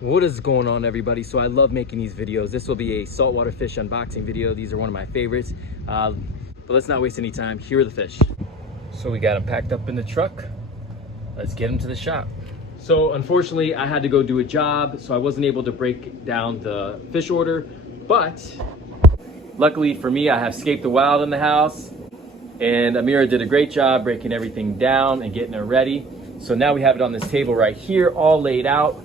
What is going on, everybody? So I love making these videos. This will be a saltwater fish unboxing video. These are one of my favorites. But let's not waste any time. Here are the fish. So we got them packed up in the truck. Let's get them to the shop. So unfortunately, I had to go do a job, so I wasn't able to break down the fish order. But luckily for me, I have Escape the Wild in the house. And Amira did a great job breaking everything down and getting it ready. So now we have it on this table right here, all laid out.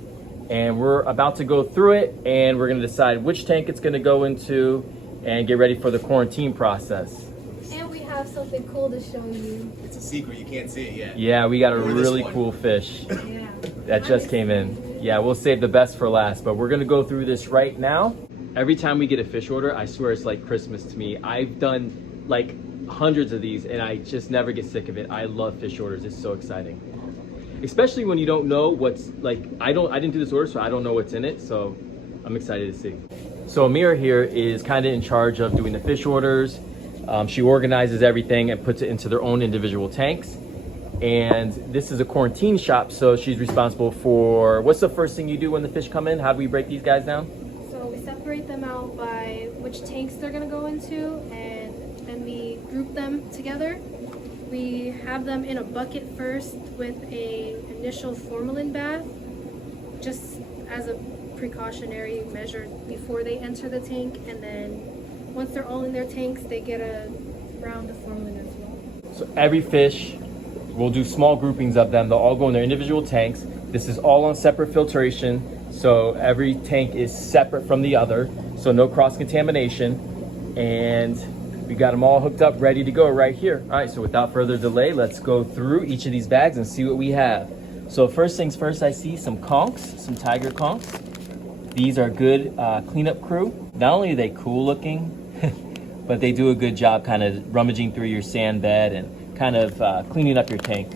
And we're about to go through it, and we're gonna decide which tank it's gonna go into and get ready for the quarantine process. And we have something cool to show you. It's a secret, you can't see it yet. Yeah, we got a really cool fish Yeah. that just came in. Yeah, we'll save the best for last, but we're gonna go through this right now. Every time we get a fish order, I swear it's like Christmas to me. I've done like hundreds of these and I just never get sick of it. I love fish orders, it's so exciting. Especially when you don't know what's, like, I didn't do this order, so I don't know what's in it, so I'm excited to see. So Amira here is kind of in charge of doing the fish orders. She organizes everything and puts it into their own individual tanks. And this is a quarantine shop, so she's responsible for, what's the first thing you do when the fish come in? How do we break these guys down? So we separate them out by which tanks they're gonna go into, and then we group them together. We have them in a bucket first with a initial formalin bath, just as a precautionary measure before they enter the tank. And then once they're all in their tanks, they get a round of formalin as well. So every fish, we'll do small groupings of them. They'll all go in their individual tanks. This is all on separate filtration. So every tank is separate from the other. So no cross-contamination. And we got them all hooked up, ready to go right here. All right, so without further delay, let's go through each of these bags and see what we have. So first things first, I see some conchs, some tiger conchs. These are good cleanup crew. Not only are they cool looking, but they do a good job kind of rummaging through your sand bed and kind of cleaning up your tank.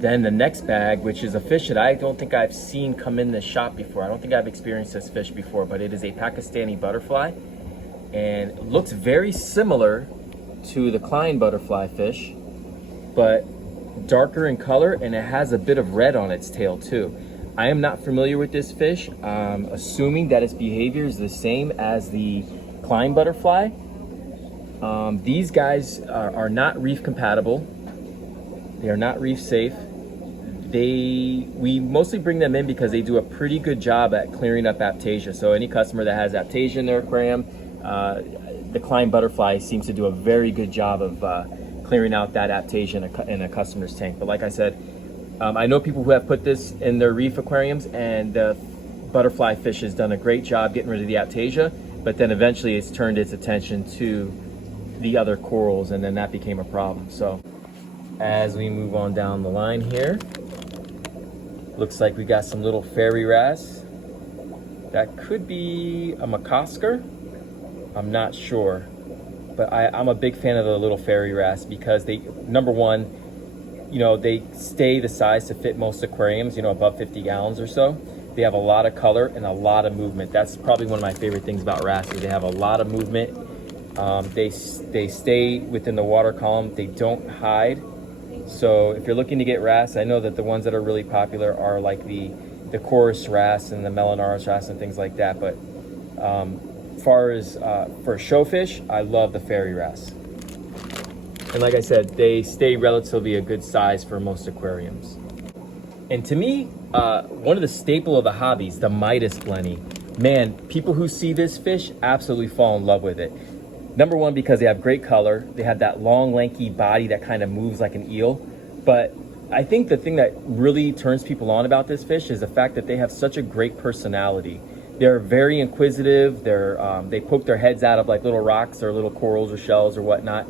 Then the next bag, which is a fish that I don't think I've seen come in this shop before. I don't think I've experienced this fish before, but it is a Pakistani butterfly. And it looks very similar to the Klein butterfly fish, but darker in color, and it has a bit of red on its tail too. I am not familiar with this fish. Assuming that its behavior is the same as the Klein butterfly. These guys are not reef compatible. They are not reef safe. We mostly bring them in because they do a pretty good job at clearing up aptasia. So any customer that has aptasia in their aquarium, the Klein butterfly seems to do a very good job of clearing out that aptasia in a customer's tank. But like I said, I know people who have put this in their reef aquariums, and the butterfly fish has done a great job getting rid of the aptasia, but then eventually it's turned its attention to the other corals, and then that became a problem. So as we move on down the line here, looks like we got some little fairy wrasse. That could be a McCosker. I'm not sure, but I'm a big fan of the little fairy wrasse because they, number one, you know, they stay the size to fit most aquariums, you know, above 50 gallons or so. They have a lot of color and a lot of movement. That's probably one of my favorite things about wrasses. They have a lot of movement. They stay within the water column. They don't hide. So if you're looking to get wrasse, I know that the ones that are really popular are like the chorus wrasse and the Melanaurus wrasse and things like that. But as far as for showfish, I love the fairy wrasse. And like I said, they stay relatively a good size for most aquariums. And to me, one of the staple of the hobbies, the Midas blenny. Man, people who see this fish absolutely fall in love with it. Number one, because they have great color. They have that long, lanky body that kind of moves like an eel. But I think the thing that really turns people on about this fish is the fact that they have such a great personality. They're very inquisitive. They poke their heads out of like little rocks or little corals or shells or whatnot.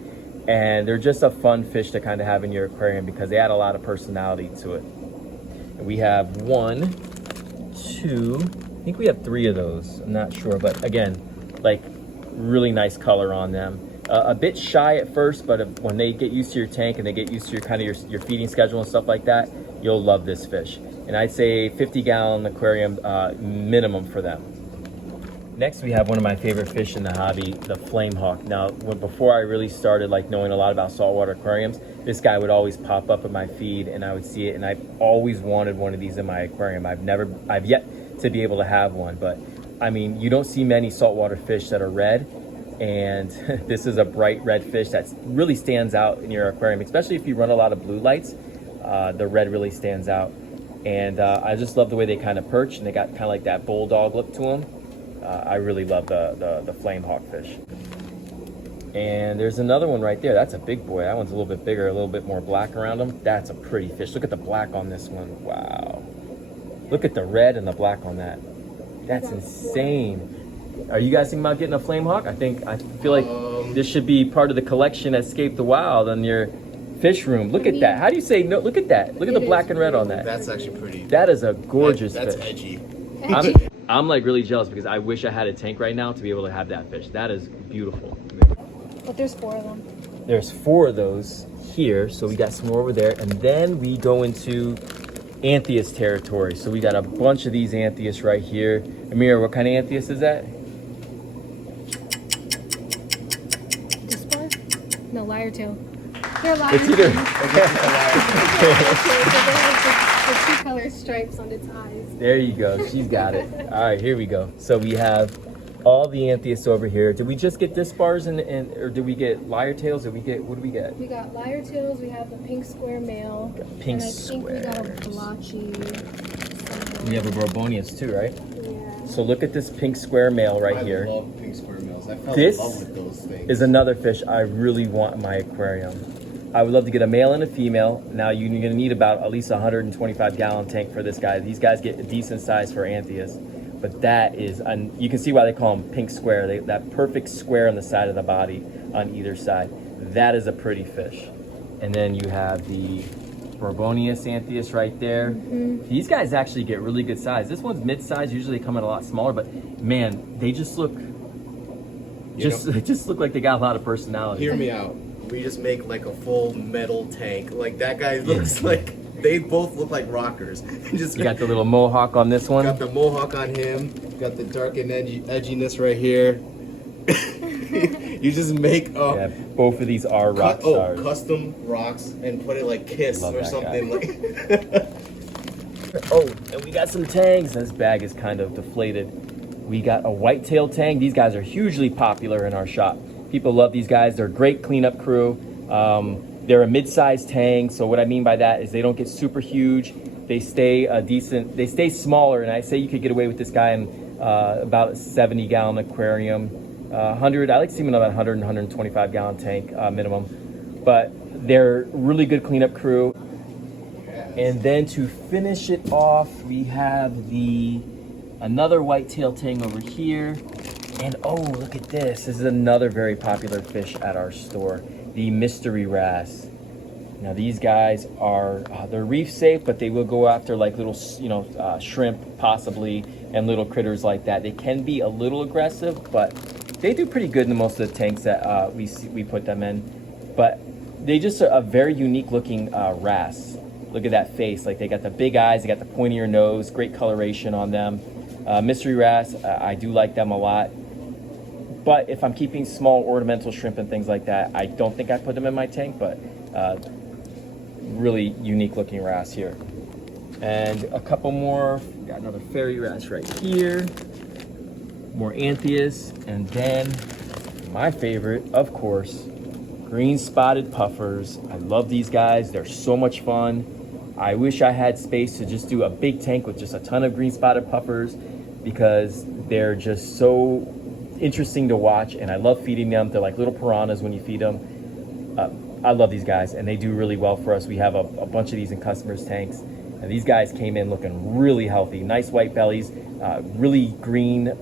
And they're just a fun fish to kind of have in your aquarium because they add a lot of personality to it. And we have 1, 2, I think we have 3 of those. I'm not sure, but again, like really nice color on them. A bit shy at first, but when they get used to your tank and they get used to your feeding schedule and stuff like that, you'll love this fish. And I'd say 50-gallon aquarium minimum for them. Next, we have one of my favorite fish in the hobby, the flame hawk. Now, before I really started like knowing a lot about saltwater aquariums, this guy would always pop up in my feed, and I would see it, and I've always wanted one of these in my aquarium. I've yet to be able to have one, but I mean, you don't see many saltwater fish that are red, and this is a bright red fish that really stands out in your aquarium, especially if you run a lot of blue lights. The red really stands out, and I just love the way they kind of perch, and they got kind of like that bulldog look to them. I really love the flame hawk fish. And there's another one right there. That's a big boy. That one's a little bit bigger, a little bit more black around him. That's a pretty fish. Look at the black on this one. Wow. Look at the red and the black on that. That's insane. Are you guys thinking about getting a flame hawk? I feel like this should be part of the collection at Escape the Wild on your fish room. Look at that. How do you say no? Look at that. Look at the black and red on that. That's actually pretty. That is a gorgeous That's fish. edgy. I'm like really jealous because I wish I had a tank right now to be able to have that fish. That is beautiful. But there's 4 of them. There's 4 of those here, so we got some more over there, and then we go into Anthias territory. So we got a bunch of these Anthias right here. Amira, what kind of Anthias is that? Dispar? No, lyre tail. They're lyre It's either. the 2 color stripes on its eyes. There you go. She's got it. All right, here we go. So we have all the Anthias over here. Did we just get Dispars or did we get lyre tails? What did we get? We got lyre tails. We have the pink square male. Pink and I think we got a squares. blotchy. We have a Borbonius too, right? Yeah. So look at this pink square male right I here. love pink square males. I fell This in love with those things. Is another fish I really want in my aquarium. I would love to get a male and a female. Now you're gonna need about at least a 125 gallon tank for this guy. These guys get a decent size for Anthias, but that is, you can see why they call them pink square. That perfect square on the side of the body on either side. That is a pretty fish. And then you have the Borbonius Anthias right there. These guys actually get really good size. This one's mid-size. Usually they come in a lot smaller, but man, they just look, they just look like they got a lot of personality. Hear me out. We just make like a full metal tank. Like that guy looks like, they both look like rockers. Just You got the little mohawk on this one. got the mohawk on him. Got the dark and edginess right here. You just make Yeah, both of these are rock stars. custom rocks and put it like Kiss Love or that something like. Oh, and we got some tangs. This bag is kind of deflated. We got a whitetail tang. These guys are hugely popular in our shop. People love these guys. They're a great cleanup crew. They're a mid-sized tang. So what I mean by that is they don't get super huge. They stay they stay smaller. And I say you could get away with this guy in about a 70 gallon aquarium. 100, I like to see them in about 100 and 125 gallon tank minimum. But they're really good cleanup crew. And then to finish it off, we have another whitetail tang over here. And oh, look at this. This is another very popular fish at our store, the mystery wrasse. Now these guys are, they're reef safe, but they will go after like little, shrimp possibly, and little critters like that. They can be a little aggressive, but they do pretty good in most of the tanks that we put them in. But they just are a very unique looking wrasse. Look at that face. Like they got the big eyes, they got the pointier nose, great coloration on them. Mystery wrasse, I do like them a lot. But if I'm keeping small ornamental shrimp and things like that, I don't think I put them in my tank, but really unique looking wrasse here. And a couple more, got another fairy wrasse right here. More Anthias, and then my favorite, of course, green spotted puffers. I love these guys, they're so much fun. I wish I had space to just do a big tank with just a ton of green spotted puffers because they're just so interesting to watch, and I love feeding them. They're like little piranhas when you feed them. I love these guys, and they do really well for us. We have a bunch of these in customers' tanks, and these guys came in looking really healthy. Nice white bellies, really green,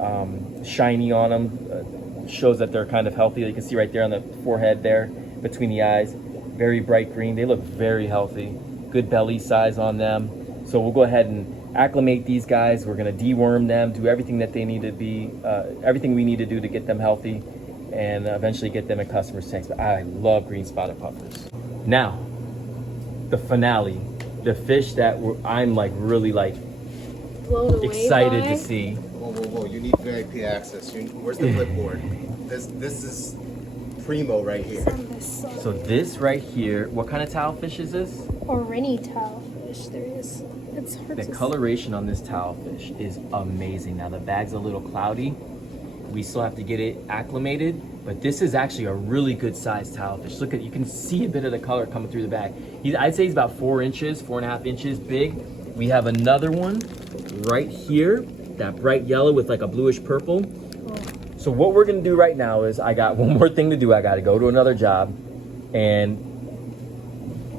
shiny on them. Shows that they're kind of healthy. You can see right there on the forehead there, between the eyes. Very bright green. They look very healthy. Good belly size on them. So we'll go ahead and acclimate these guys. We're going to deworm them, do everything that they need to be, everything we need to do to get them healthy, and eventually get them in customers' tanks. But I love green spotted puffers. Now, the finale, the fish that I'm like really like Blown away excited by. to see. Whoa! You need VIP access. Where's the clipboard? This is primo right here. On this side. So this right here, what kind of tilefish is this? Orini tilefish. There is. It's hard The to coloration on this tilefish is amazing. Now the bag's a little cloudy. We still have to get it acclimated, but this is actually a really good sized tilefish. Look at, you can see a bit of the color coming through the bag. I'd say he's about 4 inches, 4.5 inches big. We have another one right here, that bright yellow with like a bluish purple. So what we're gonna do right now is I got one more thing to do. I gotta go to another job, and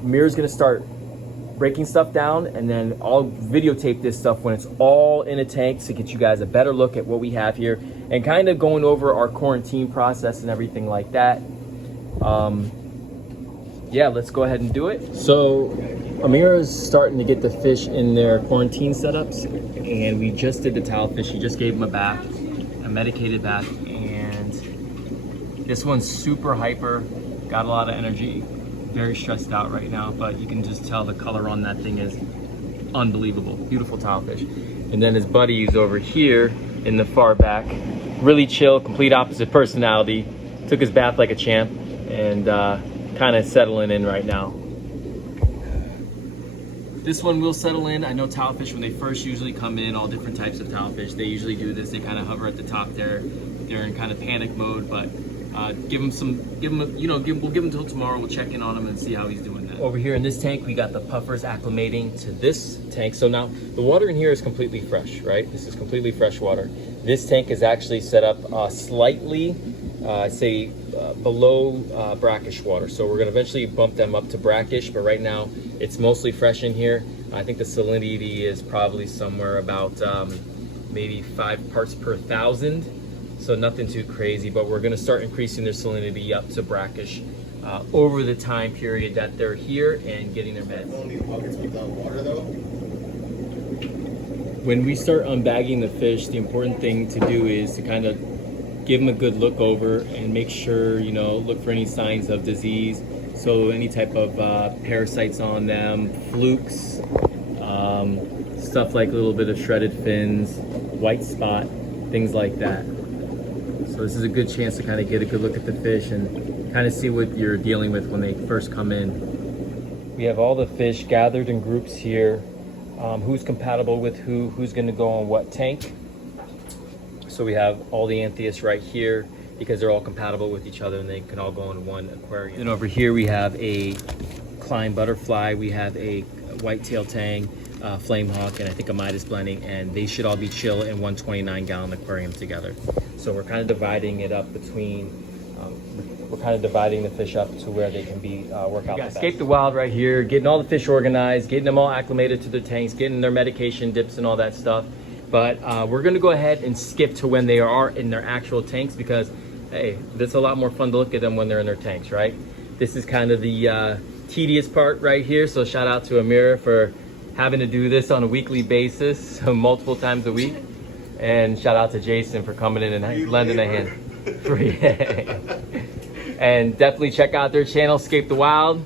Mira's gonna start breaking stuff down, and then I'll videotape this stuff when it's all in a tank to get you guys a better look at what we have here and kind of going over our quarantine process and everything like that. Yeah, let's go ahead and do it. So Amira's starting to get the fish in their quarantine setups, and we just did the tilefish. She just gave him a bath, a medicated bath, and this one's super hyper, got a lot of energy, very stressed out right now, but you can just tell the color on that thing is unbelievable. Beautiful tilefish. And then his buddy is over here in the far back, really chill, complete opposite personality, took his bath like a champ, and kind of settling in right now. This one will settle in. I know tilefish, when they first usually come in, all different types of tilefish, they usually do this. They kind of hover at the top there. They're in kind of panic mode, but we'll give him until tomorrow. We'll check in on him and see how he's doing that. Over here in this tank, we got the puffers acclimating to this tank. So now the water in here is completely fresh, right? This is completely fresh water. This tank is actually set up slightly, below brackish water. So we're gonna eventually bump them up to brackish, but right now it's mostly fresh in here. I think the salinity is probably somewhere about maybe 5 parts per thousand. So nothing too crazy, but we're gonna start increasing their salinity up to brackish over the time period that they're here and getting their beds. Only buckets without water though. When we start unbagging the fish, the important thing to do is to kind of give them a good look over and make sure, look for any signs of disease. So any type of parasites on them, flukes, stuff like a little bit of shredded fins, white spot, things like that. So this is a good chance to kind of get a good look at the fish and kind of see what you're dealing with when they first come in. We have all the fish gathered in groups here. Who's compatible with who's going to go on what tank. So we have all the Anthias right here because they're all compatible with each other and they can all go in one aquarium. And over here we have a Klein butterfly, we have a whitetail tang, flame hawk, and I think a Midas blending, and they should all be chill in one 29-gallon aquarium together. So we're kind of dividing it up between, we're kind of dividing the fish up to where they can be work out. Escape the Wild right here, getting all the fish organized, getting them all acclimated to their tanks, getting their medication dips and all that stuff. But we're gonna go ahead and skip to when they are in their actual tanks because, hey, it's a lot more fun to look at them when they're in their tanks, right? This is kind of the tedious part right here. So shout out to Amira for having to do this on a weekly basis, multiple times a week. And shout out to Jason for coming in and lending a hand. And definitely check out their channel, Escape the Wild.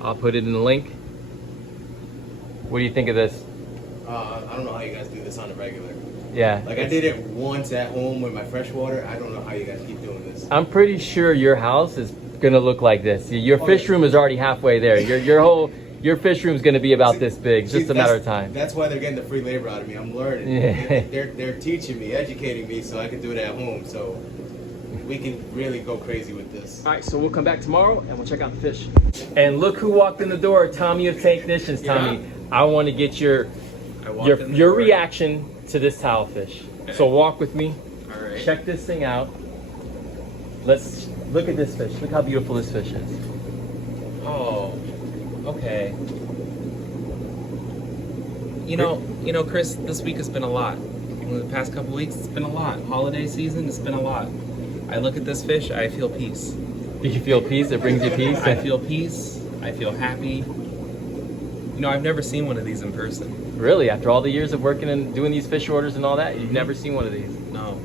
I'll put it in the link. What do you think of this? I don't know how you guys do this on a regular. Yeah. Like I did it once at home with my freshwater. I don't know how you guys keep doing this. I'm pretty sure your house is gonna look like this. Your fish room is already halfway there. Your fish room is gonna be about this big. It's just a matter of time. That's why they're getting the free labor out of me. I'm learning. Yeah. They're teaching me, educating me, so I can do it at home. So we can really go crazy with this. All right, so we'll come back tomorrow and we'll check out the fish. And look who walked in the door, Tommy of Tanknicians. Tommy, yeah. I want to get your reaction to this tilefish. Okay. So walk with me. All right. Check this thing out. Let's look at this fish. Look how beautiful this fish is. Oh, okay. You know, Chris, this week has been a lot. In the past couple weeks, it's been a lot. Holiday season, it's been a lot. I look at this fish, I feel peace. Do you feel peace? It brings you peace? I feel peace. I feel happy. I've never seen one of these in person. Really? After all the years of working and doing these fish orders and all that, you've never seen one of these? No.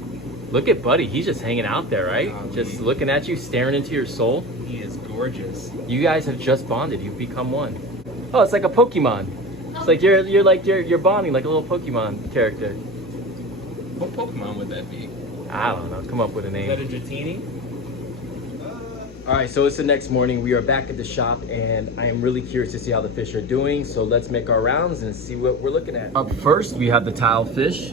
Look at Buddy. He's just hanging out there, right? Just looking at you, staring into your soul. He is gorgeous. You guys have just bonded. You've become one. Oh, it's like a Pokemon. It's like you're bonding like a little Pokemon character. What Pokemon would that be? I don't know. Come up with a Is that a name. Dratini? All right, so it's the next morning. We are back at the shop, and I am really curious to see how the fish are doing. So let's make our rounds and see what we're looking at. Up first, we have the tile fish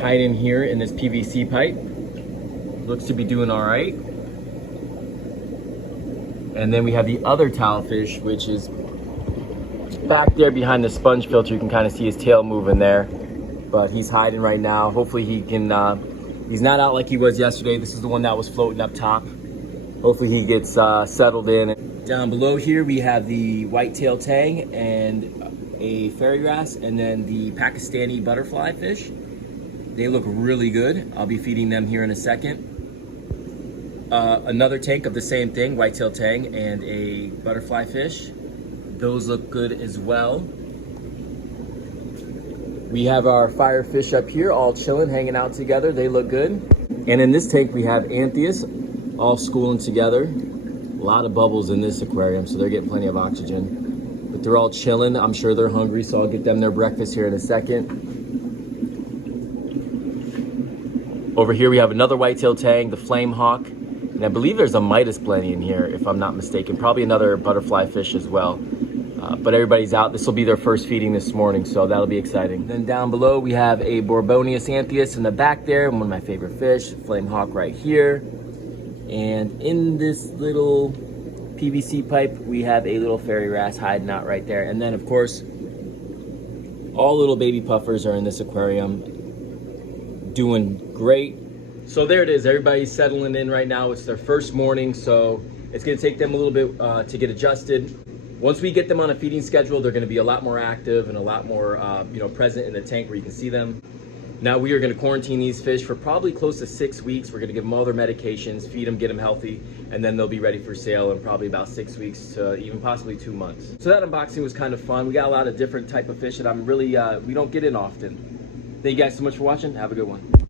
hiding here in this PVC pipe. Looks to be doing all right. And then we have the other tile fish, which is back there behind the sponge filter. You can kind of see his tail moving there, but he's hiding right now. Hopefully he can, he's not out like he was yesterday. This is the one that was floating up top. Hopefully he gets settled in. Down below here, we have the whitetail tang and a fairy wrasse, and then the Pakistani butterfly fish. They look really good. I'll be feeding them here in a second. Another tank of the same thing, whitetail tang and a butterfly fish. Those look good as well. We have our fire fish up here, all chilling, hanging out together. They look good. And in this tank, we have Anthias, all schooling together. A lot of bubbles in this aquarium, so they're getting plenty of oxygen. But they're all chilling. I'm sure they're hungry, so I'll get them their breakfast here in a second. Over here, we have another whitetail tang, the flame hawk. And I believe there's a Midas blenny in here, if I'm not mistaken. Probably another butterfly fish as well. But everybody's out. This will be their first feeding this morning, so that'll be exciting. Then down below, we have a Borbonius anthias in the back there, one of my favorite fish, flame hawk right here. And in this little PVC pipe, we have a little fairy wrasse hiding out right there. And then, of course, all little baby puffers are in this aquarium, doing great. So there it is, everybody's settling in right now. It's their first morning, so it's gonna take them a little bit to get adjusted. Once we get them on a feeding schedule, they're gonna be a lot more active and a lot more present in the tank where you can see them. Now we are gonna quarantine these fish for probably close to 6 weeks. We're gonna give them all their medications, feed them, get them healthy, and then they'll be ready for sale in probably about 6 weeks to even possibly 2 months. So that unboxing was kind of fun. We got a lot of different type of fish that I'm really, we don't get in often. Thank you guys so much for watching. Have a good one.